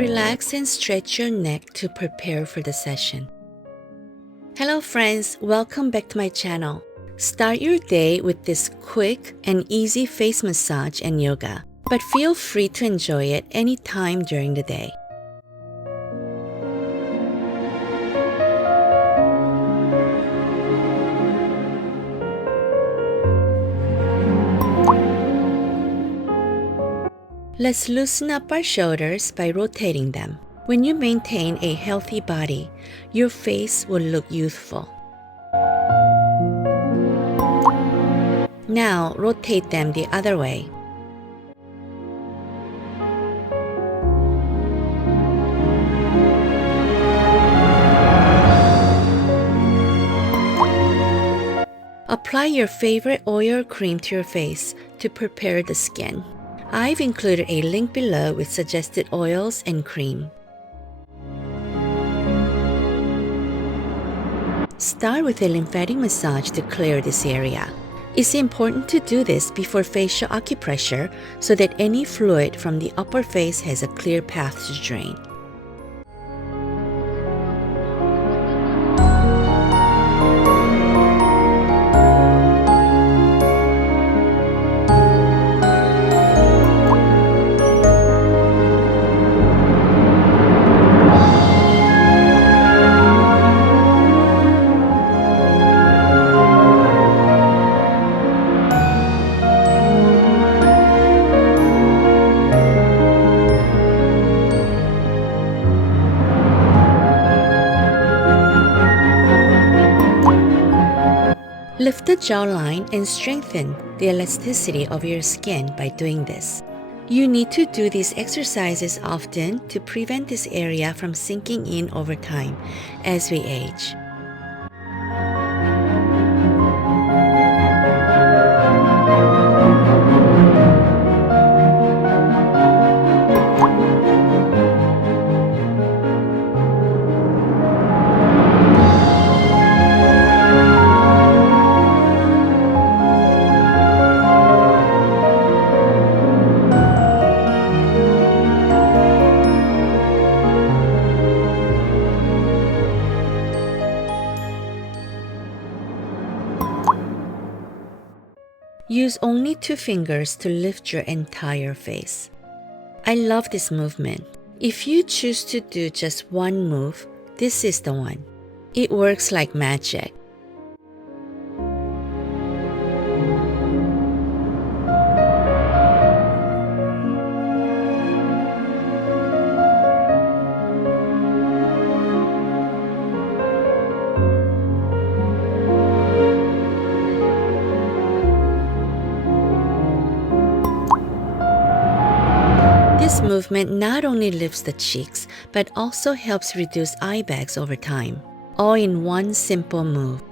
Relax and stretch your neck to prepare for the session. Hello friends, welcome back to my channel. Start your day with this quick and easy face massage and yoga, but feel free to enjoy it anytime during the day. Let's loosen up our shoulders by rotating them. When you maintain a healthy body, your face will look youthful. Now rotate them the other way. Apply your favorite oil or cream to your face to prepare the skin. I've included a link below with suggested oils and cream. Start with a lymphatic massage to clear this area. It's important to do this before facial acupressure so that any fluid from the upper face has a clear path to drain. Lift the jawline and strengthen the elasticity of your skin by doing this. You need to do these exercises often to prevent this area from sinking in over time as we age. Use only 2 fingers to lift your entire face. I love this movement. If you choose to do just one move, this is the one. It works like magic. This movement not only lifts the cheeks, but also helps reduce eye bags over time, all in one simple move.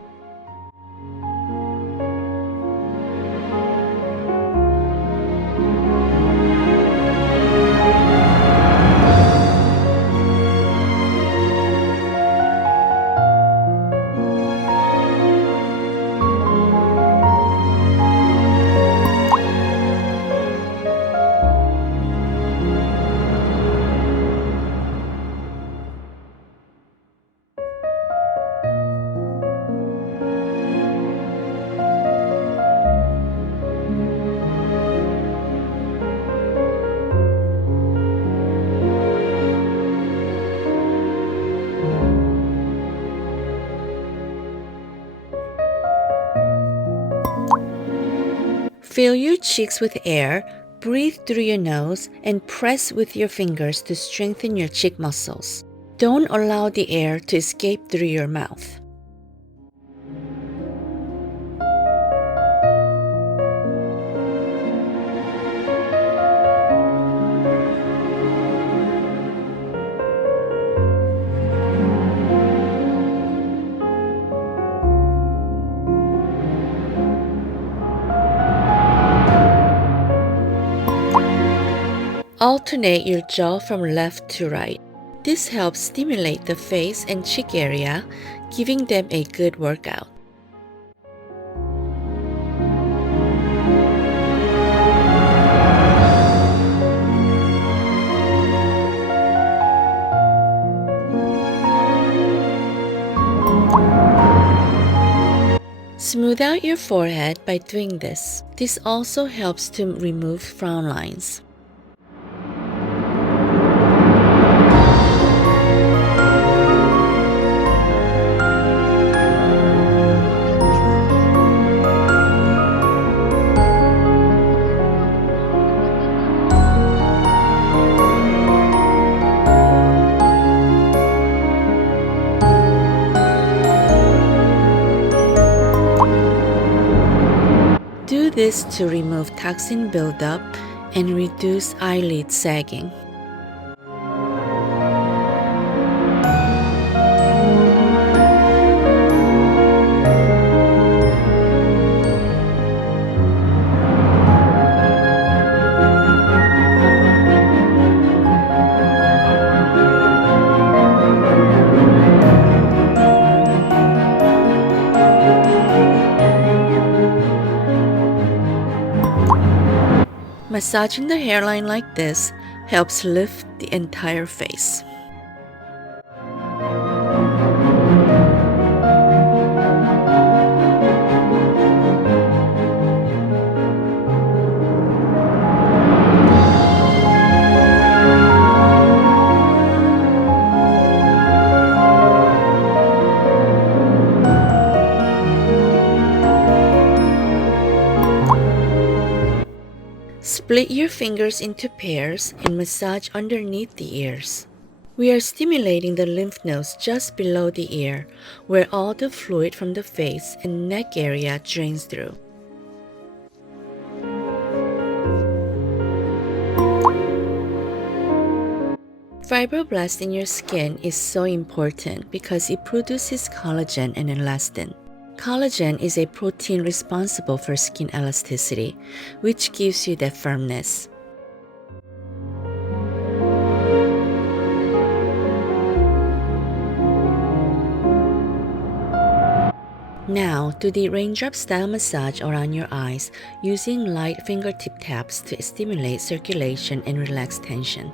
Fill your cheeks with air, breathe through your nose, and press with your fingers to strengthen your cheek muscles. Don't allow the air to escape through your mouth. Alternate your jaw from left to right. This helps stimulate the face and cheek area, giving them a good workout. Smooth out your forehead by doing this. This also helps to remove frown lines. Do this to remove toxin buildup and reduce eyelid sagging. Massaging the hairline like this helps lift the entire face. Split your fingers into pairs and massage underneath the ears. We are stimulating the lymph nodes just below the ear, where all the fluid from the face and neck area drains through. Fibroblast in your skin is so important because it produces collagen and elastin. Collagen is a protein responsible for skin elasticity, which gives you that firmness. Now, do the raindrop style massage around your eyes using light fingertip taps to stimulate circulation and relax tension.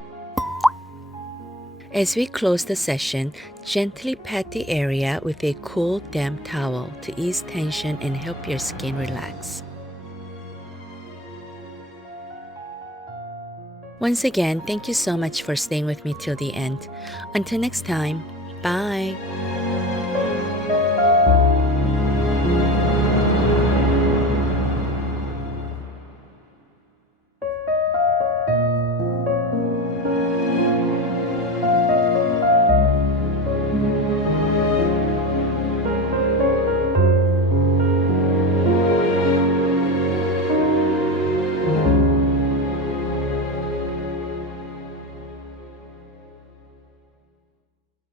As we close the session, gently pat the area with a cool, damp towel to ease tension and help your skin relax. Once again, thank you so much for staying with me till the end. Until next time, bye!